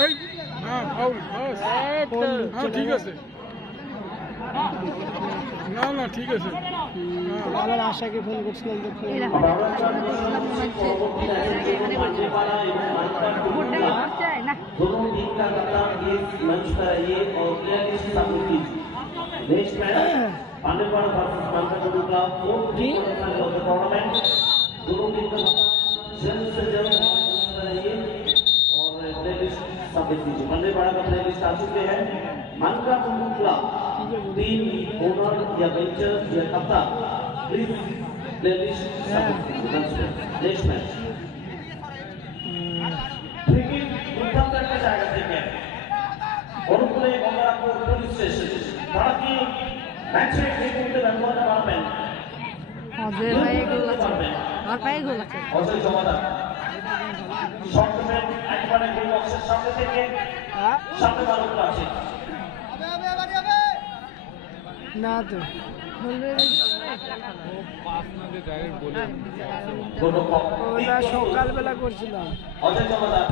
এই হ্যাঁ ফাউল বাস হ্যাঁ ঠিক আছে না না ঠিক আছে আবার আশাকে ফোন করছিলাম बड़ा का प्लेलिस्ट आ चुके हैं मनका क्लब टीम ओनर या वेंचर या कप्तान please playlist next match cricket उठा करके जाएगा ठीक है और पूरे बंगारापुर पुलिस स्टेशन তারা কি ম্যাচে এই মুহূর্তে ব্যবহারটা পারবেন অজয় ভাই গোল আছে আর পায়ে গোল আছে অজয় জমাদার শর্টম্যান একবারে গোল বক্সের সামনে থেকে সামনে বালক আছে না তো ওটা সকালবেলা করছিলাম অজয় জমাদার